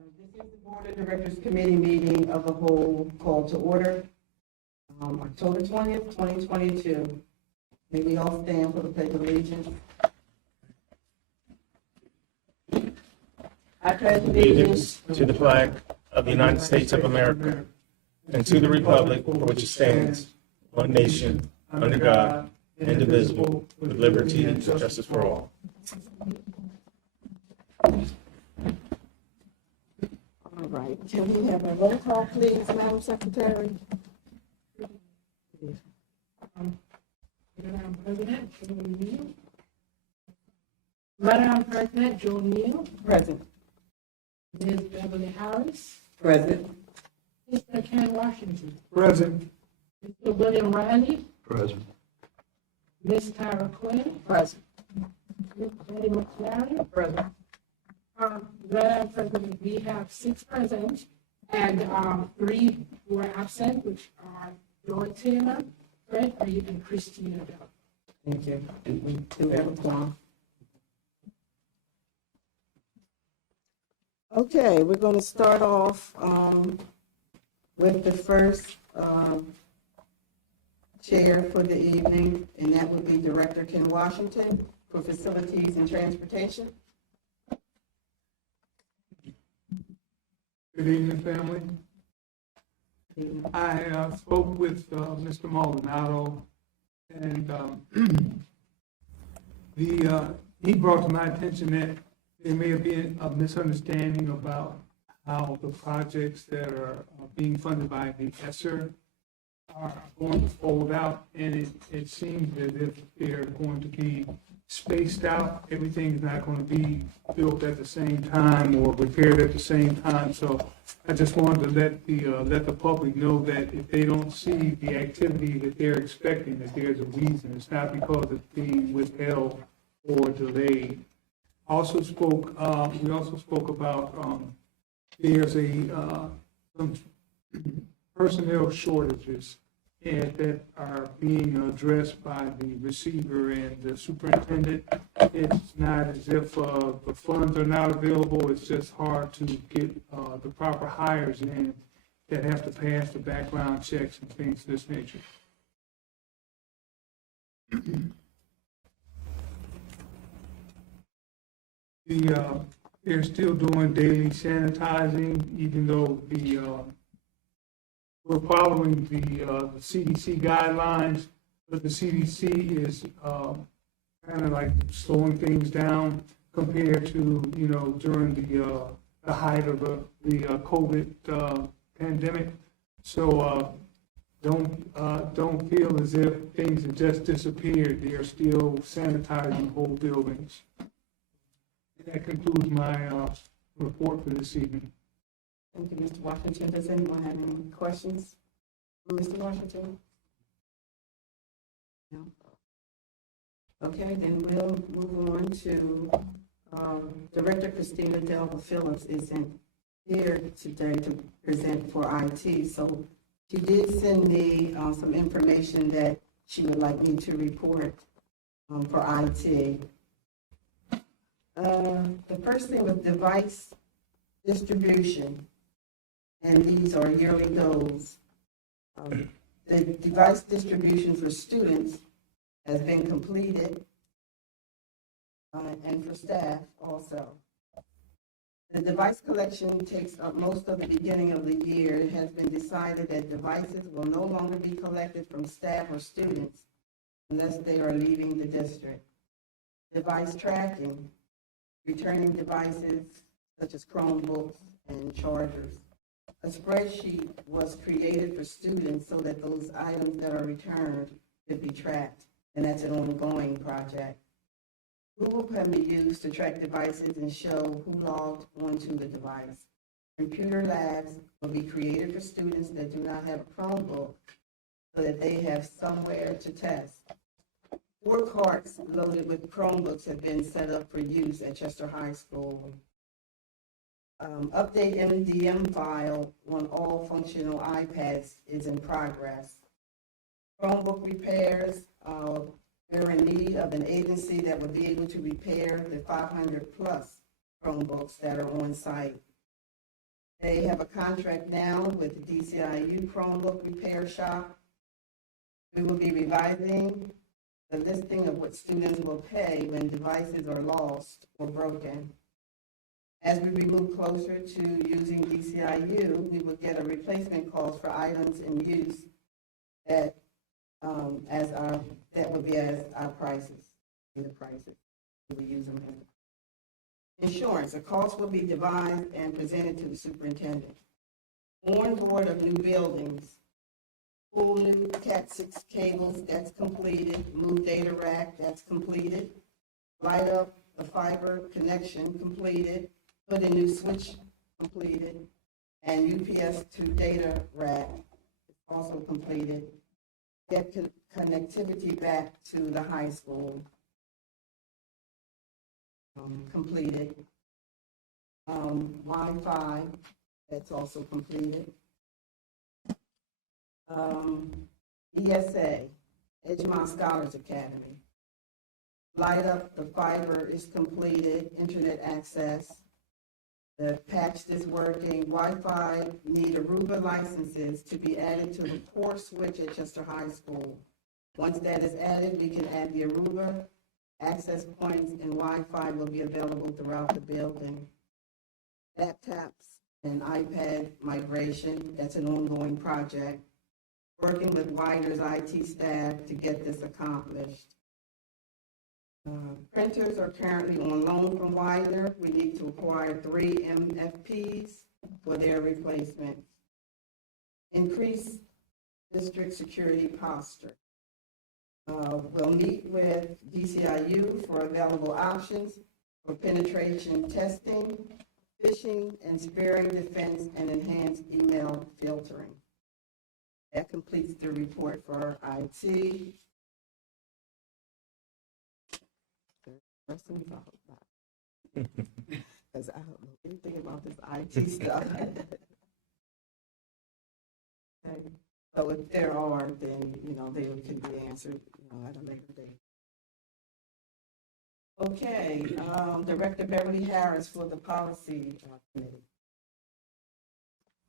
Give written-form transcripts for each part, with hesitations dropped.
This is the Board of Directors Committee meeting of the whole call to order, October 20th, 2022. May we all stand for the Pledge of Allegiance. I pledge Allegiance to the flag of the United States of America and to the republic for which it stands, one nation, under God, indivisible, with liberty and justice for all. All right, can we have a roll call, please, Madam Secretary? Madam President, Joe Neal. Madam President, Joe Neal. Present. Ms. Beverly Harris. Present. Mr. Ken Washington. Present. Mr. William Riley. Present. Ms. Tara Quinn. Present. Ms. Betty McLaren. Present. Madam President, we have 6 present and 3 who are absent, which are Joy Taylor, Fred Reed, and Christina Bell. Thank you. And we do have a quorum. Okay, we're going to start off with the first chair for the evening, and that would be Director Ken Washington for Facilities and Transportation. Good evening, family. I spoke with Mr. Maldonado, and he brought to my attention that there may have been a misunderstanding about how the projects that are being funded by the ESSER are going to fold out, and it seems as if they're going to be spaced out. Everything's not going to be built at the same time or repaired at the same time. So I just wanted to let the public know that if they don't see the activity that they're expecting, that there's a reason. It's not because it's being withheld or delayed. We also spoke about there's some personnel shortages and that are being addressed by the receiver and the superintendent. It's not as if the funds are not available. It's just hard to get the proper hires in that have to pass the background checks and things of this nature. They're still doing daily sanitizing, even though we're following the CDC guidelines, but the CDC is kind of like slowing things down compared to, during the height of the COVID pandemic. So don't feel as if things have just disappeared. They are still sanitizing whole buildings. That concludes my report for this evening. Thank you, Mr. Washington. Does anyone have any questions for Mr. Washington? No? Okay, then we'll move on to Director Christina Delva Phillips isn't here today to present for IT. So she did send me some information that she would like me to report for IT. The first thing was device distribution, and these are yearly goals. The device distribution for students has been completed, and for staff also. The device collection takes up most of the beginning of the year. It has been decided that devices will no longer be collected from staff or students unless they are leaving the district. Device tracking, returning devices such as Chromebooks and chargers. A spreadsheet was created for students so that those items that are returned could be tracked, and that's an ongoing project. Google can be used to track devices and show who logged onto the device. Computer labs will be created for students that do not have a Chromebook so that they have somewhere to test. 4 carts loaded with Chromebooks have been set up for use at Chester High School. Update MDM file on all functional iPads is in progress. Chromebook repairs, they're in need of an agency that would be able to repair the 500 plus Chromebooks that are on site. They have a contract now with the DCIU Chromebook Repair Shop. We will be revising the listing of what students will pay when devices are lost or broken. As we move closer to using DCIU, we will get a replacement cost for items in use that that would be as our prices, the prices we use them in. Insurance, a cost will be devised and presented to the superintendent. On board of new buildings, full new Cat 6 cables, that's completed. Move data rack, that's completed. Light up the fiber connection, completed. Put a new switch, completed. And UPS to data rack, also completed. Get connectivity back to the high school, completed. Wi-Fi, that's also completed. ESA, Edgemont Scholars Academy. Light up the fiber is completed, internet access. The patch is working. Wi-Fi need Aruba licenses to be added to the core switch at Chester High School. Once that is added, we can add the Aruba access points, and Wi-Fi will be available throughout the building. Laptops and iPad migration, that's an ongoing project. Working with Wider's IT staff to get this accomplished. Printers are currently on loan from Wider. We need to acquire 3 MFPs for their replacement. Increase district security posture. We'll meet with DCIU for available options for penetration testing, phishing and sparing defense, and enhanced email filtering. That completes the report for IT. Questions? I hope not. Because I don't know anything about this IT stuff. Okay. So if there are, then, they can be answered, at a later date. Okay, Director Beverly Harris for the Policy Committee.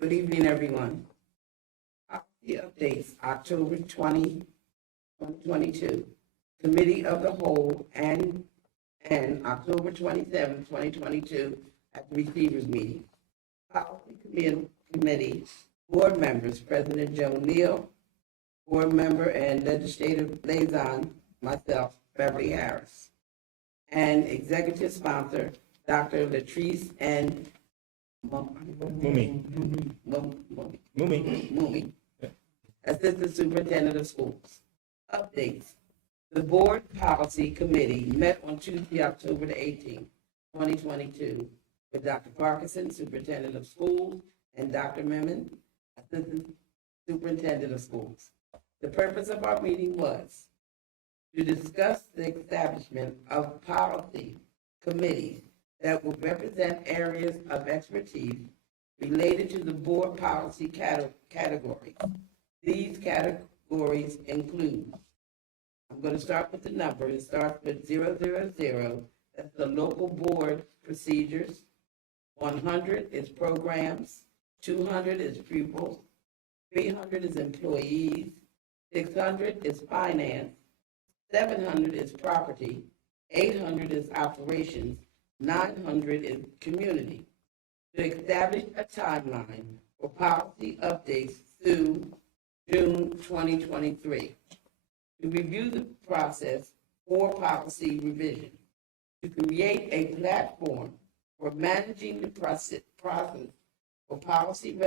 Good evening, everyone. The updates, October 20, 2022. Committee of the Whole and October 27, 2022 at the Receivers Meeting. Policy Committee Board Members, President Joe Neal, Board Member and Legislative Liaison, myself, Beverly Harris. And Executive Sponsor, Dr. Latrice and Mumi, Assistant Superintendent of Schools. Updates. The Board Policy Committee met on Tuesday, October the 18th, 2022, with Dr. Parkinson, Superintendent of Schools, and Dr. Memon, Assistant Superintendent of Schools. The purpose of our meeting was to discuss the establishment of policy committees that will represent areas of expertise related to the board policy categories. These categories include, I'm going to start with the number. It starts with 000, that's the local board procedures. 100 is programs. 200 is pupils. 300 is employees. 600 is finance. 700 is property. 800 is operations. 900 is community. To establish a timeline for policy updates through June 2023. To review the process for policy revision. To create a platform for managing the process for policy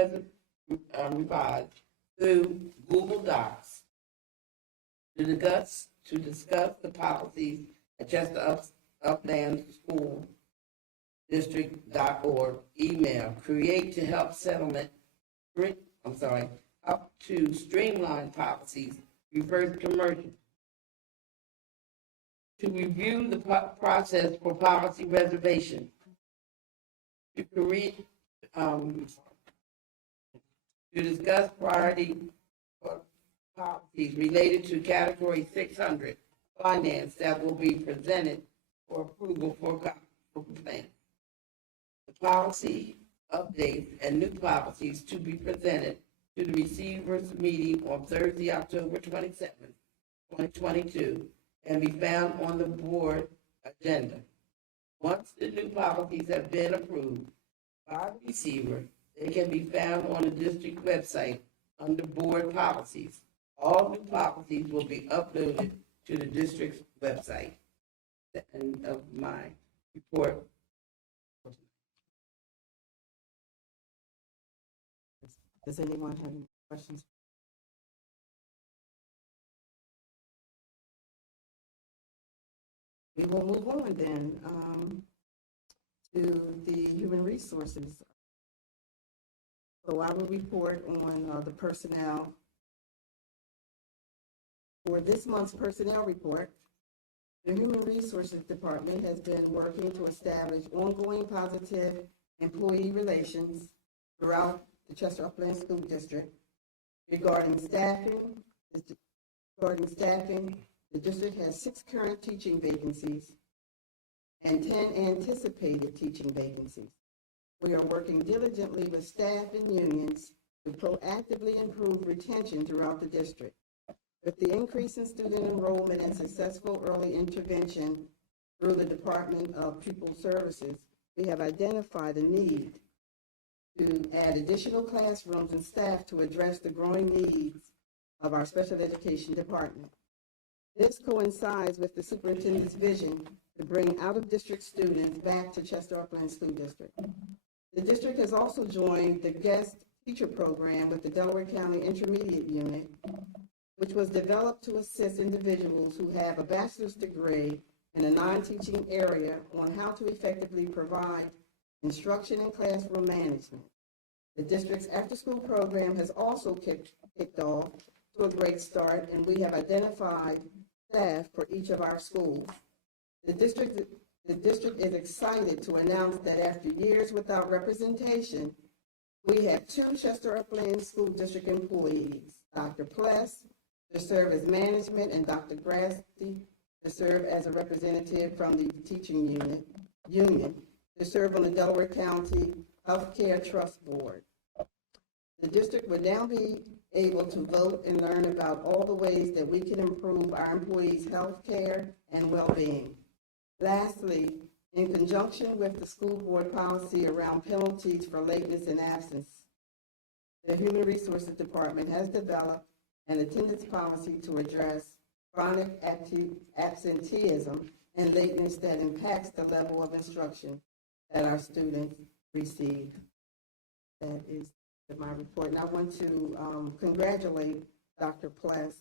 revised through Google Docs. To discuss the policies at Chester Upland School District.org. Email, create to help up to streamline policies, reverse commercial. To review the process for policy reservation. To discuss priority for policies related to category 600 finance that will be presented for approval for plan. The policy updates, and new policies to be presented to the receivers meeting on Thursday, October 27th, 2022, and be found on the board agenda. Once the new policies have been approved by the receiver, they can be found on the district website under board policies. All new policies will be uploaded to the district's website. The end of my report. Does anyone have any questions? We will move on then to the human resources. So I will report on the personnel. For this month's personnel report, the Human Resources Department has been working to establish ongoing positive employee relations throughout the Chester Upland School District. Regarding staffing, the district has 6 current teaching vacancies and 10 anticipated teaching vacancies. We are working diligently with staff and unions to proactively improve retention throughout the district. With the increase in student enrollment and successful early intervention through the Department of Pupil Services, we have identified a need to add additional classrooms and staff to address the growing needs of our special education department. This coincides with the superintendent's vision to bring out-of-district students back to Chester Upland School District. The district has also joined the guest teacher program with the Delaware County Intermediate Unit, which was developed to assist individuals who have a bachelor's degree in a non-teaching area on how to effectively provide instruction and classroom management. The district's after-school program has also kicked off to a great start, and we have identified staff for each of our schools. The district is excited to announce that after years without representation, we have 2 Chester Upland School District employees, Dr. Pless to serve as management and Dr. Grasty to serve as a representative from the teaching union to serve on the Delaware County Healthcare Trust Board. The district would now be able to vote and learn about all the ways that we can improve our employees' health care and well-being. Lastly, in conjunction with the school board policy around penalties for lateness and absence, the Human Resources Department has developed an attendance policy to address chronic absenteeism and lateness that impacts the level of instruction that our students receive. That is my report. And I want to congratulate Dr. Pless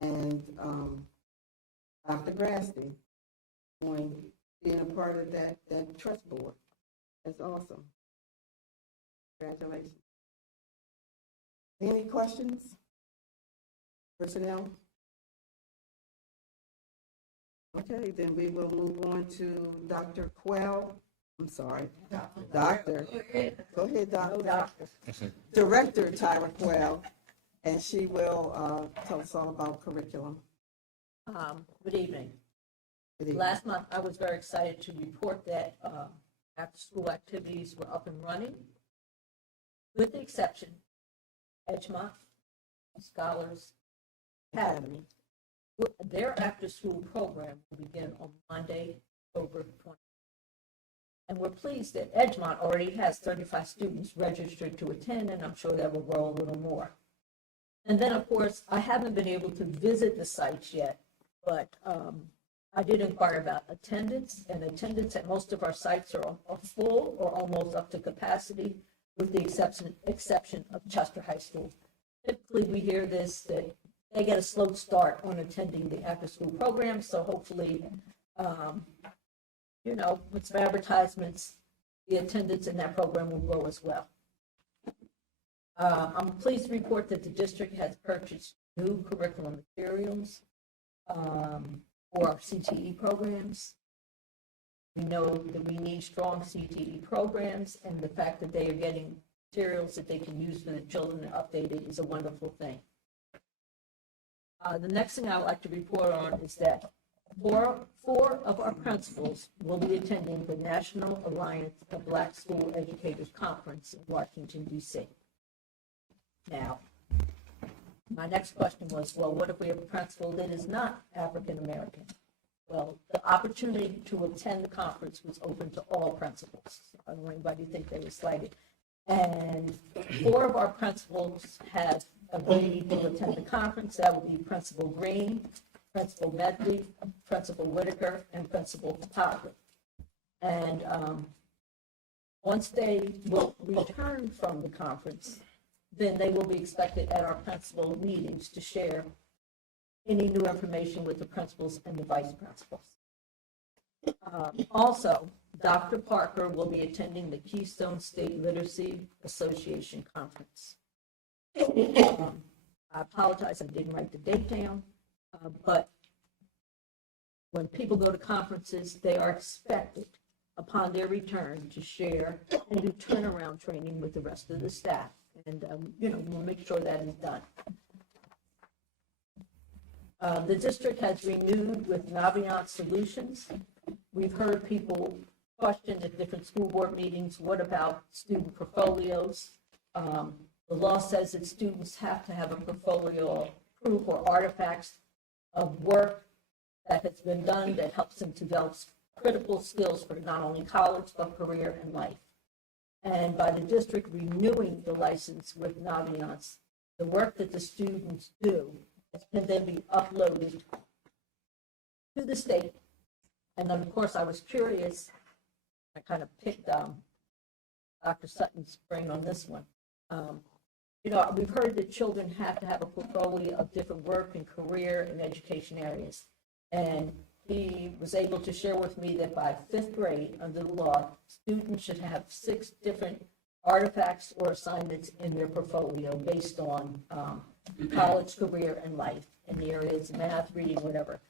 and Dr. Grasty on being a part of that trust board. That's awesome. Congratulations. Any questions? Personnel? Okay, then we will move on to Dr. Quell. I'm sorry, Doctor. Go ahead, Doctor. Director Tyra Quell, and she will tell us all about curriculum. Good evening. Good evening. Last month, I was very excited to report that after-school activities were up and running, with the exception Edgemont Scholars Academy. Their after-school program will begin on Monday, October 20th. And we're pleased that Edgemont already has 35 students registered to attend, and I'm sure that will grow a little more. And then, of course, I haven't been able to visit the sites yet, but I did inquire about attendance, and attendance at most of our sites are full or almost up to capacity, with the exception of Chester High School. Typically, we hear this, that they get a slow start on attending the after-school program, so hopefully, with some advertisements, the attendance in that program will grow as well. I'm pleased to report that the district has purchased new curriculum materials for our CTE programs. We know that we need strong CTE programs, and the fact that they are getting materials that they can use for the children and updated is a wonderful thing. The next thing I would like to report on is that Four of our principals will be attending the National Alliance of Black School Educators Conference in Washington, D.C. Now, my next question was, well, what if we have a principal that is not African American? Well, the opportunity to attend the conference was open to all principals. I don't want anybody to think they were slighted. And four of our principals have agreed to attend the conference. That would be Principal Green, Principal Medley, Principal Whitaker, and Principal Potter. And once they will return from the conference, then they will be expected at our principal meetings to share any new information with the principals and the vice principals. Also, Dr. Parker will be attending the Keystone State Literacy Association Conference. I apologize, I didn't write the date down, but when people go to conferences, they are expected upon their return to share and do turnaround training with the rest of the staff. And, we'll make sure that is done. The district has renewed with Navient Solutions. We've heard people question at different school board meetings, what about student portfolios? The law says that students have to have a portfolio of proof or artifacts of work that has been done that helps them to develop critical skills for not only college, but career and life. And by the district renewing the license with Navient, the work that the students do can then be uploaded to the state. And then, of course, I was curious, I kind of picked Dr. Sutton's brain on this one. We've heard that children have to have a portfolio of different work and career and education areas. And he was able to share with me that by 5th grade, under the law, students should have 6 different artifacts or assignments in their portfolio based on college, career, and life in the areas of math, reading, whatever.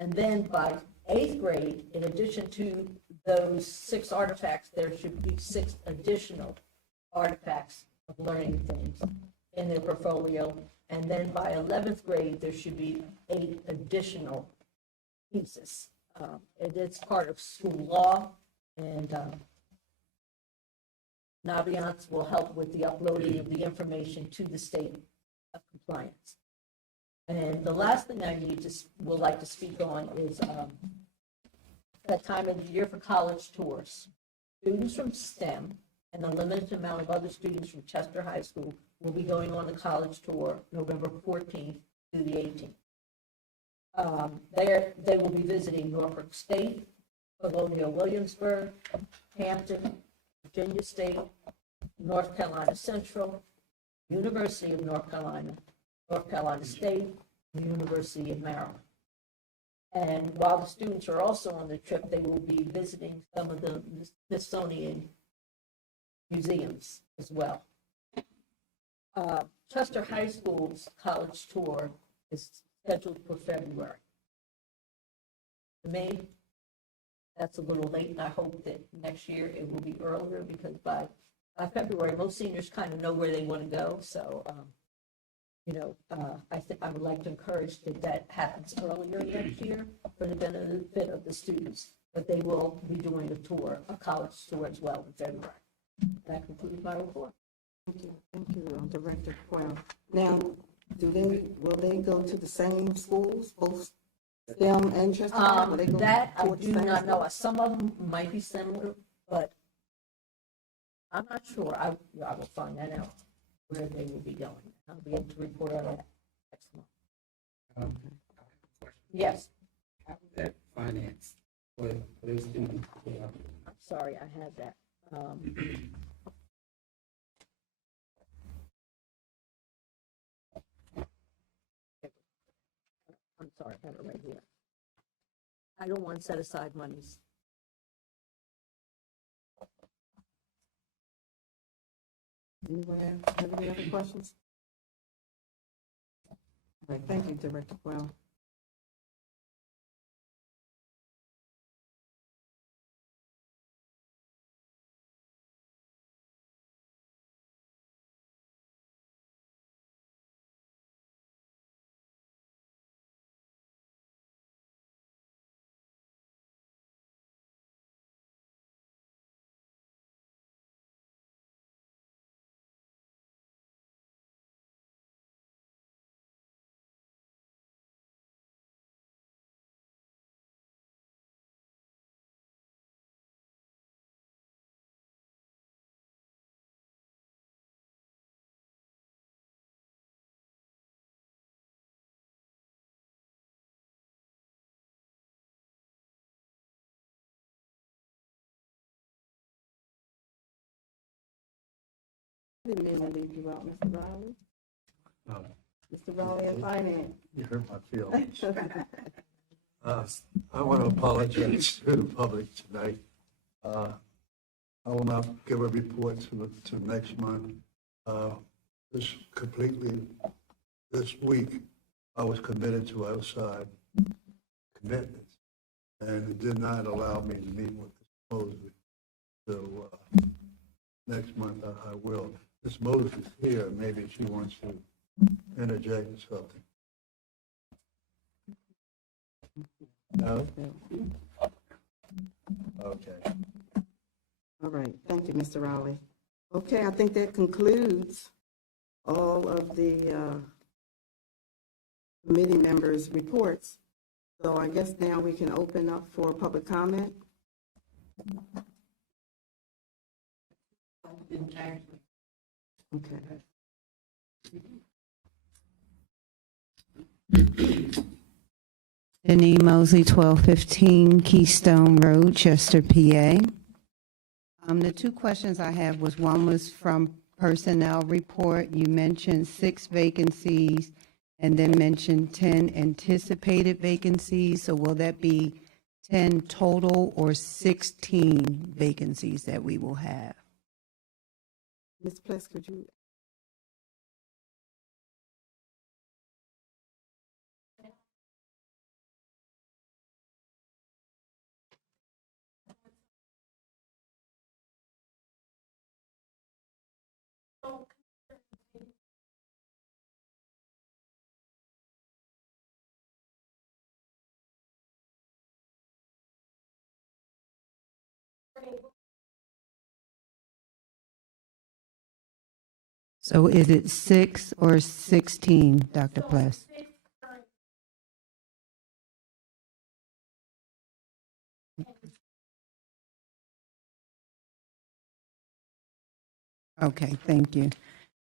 And then by 8th grade, in addition to those 6 artifacts, there should be 6 additional artifacts of learning things in their portfolio. And then by 11th grade, there should be 8 additional pieces. It is part of school law, and Navient will help with the uploading of the information to the state of compliance. And the last thing I would like to speak on is that time of the year for college tours. Students from STEM and a limited amount of other students from Chester High School will be going on the college tour November 14th through the 18th. They will be visiting Norfolk State, Colonial Williamsburg, Hampton, Virginia State, North Carolina Central, University of North Carolina State, and University of Maryland. And while the students are also on the trip, they will be visiting some of the Smithsonian museums as well. Chester High School's college tour is scheduled for February. To me, that's a little late, and I hope that next year it will be earlier, because by February, most seniors kind of know where they want to go. So, I think I would like to encourage that happens earlier next year for the benefit of the students. But they will be doing a college tour as well in February. That concludes my report. Thank you, Director Quell. Now, will they go to the same schools, both STEM and Chester High? Will they go That I toward the do same not know. schools? Some of them might be similar, but I'm not sure. I will find that out where they will be going. I'll be able to report on that next month. Yes, How is that financed for those students? I'm sorry, I had that. I'm sorry, I have it right here. I don't want to set aside monies. Anyone have any other questions? All right, thank you, Director Quell. Didn't mean to leave you out, Mr. Riley. Um, Mr. Riley in finance. You hurt my feelings. I want to apologize to the public tonight. I will not give a report to next month. This week, I was committed to outside commitments, and it did not allow me to meet with Ms. Mosley. So next month, I will. Ms. Mosley is here, maybe she wants to interject something. No? Okay. All right, thank you, Mr. Rowley. Okay, I think that concludes all of the committee members' reports. So I guess now we can open up for public comment. Okay. Denise Mosley, 1215 Keystone Road, Chester, PA. The two questions I have was, one was from personnel report. You mentioned 6 vacancies and then mentioned 10 anticipated vacancies. So will that be 10 total or 16 vacancies that we will have? Ms. Pless, could you? So is it 6 or 16, Dr. Pless? Okay, thank you.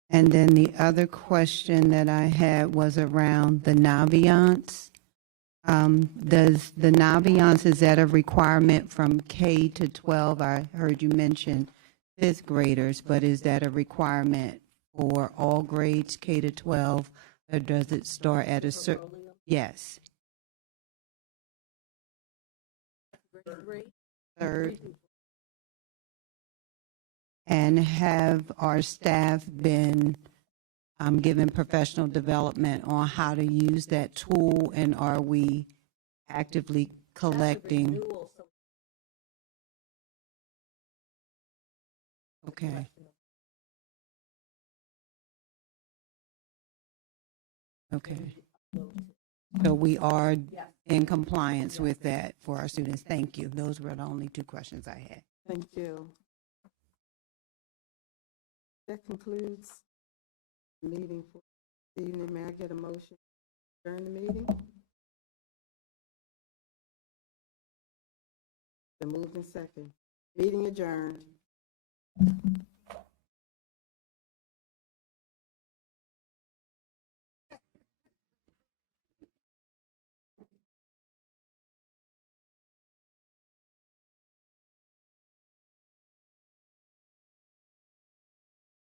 And then the other question that I had was around the Naviance. Does the Naviance, is that a requirement from K to 12? I heard you mention 5th graders, but is that a requirement for all grades, K to 12, or does it start at a certain? Yes. Third. And have our staff been given professional development on how to use that tool, and are we actively collecting? Okay. Okay. So we are in compliance with that for our students. Thank you. Those were the only 2 questions I had. Thank you. That concludes the meeting for this evening. May I get a motion to adjourn the meeting? Been moved in second. Meeting adjourned.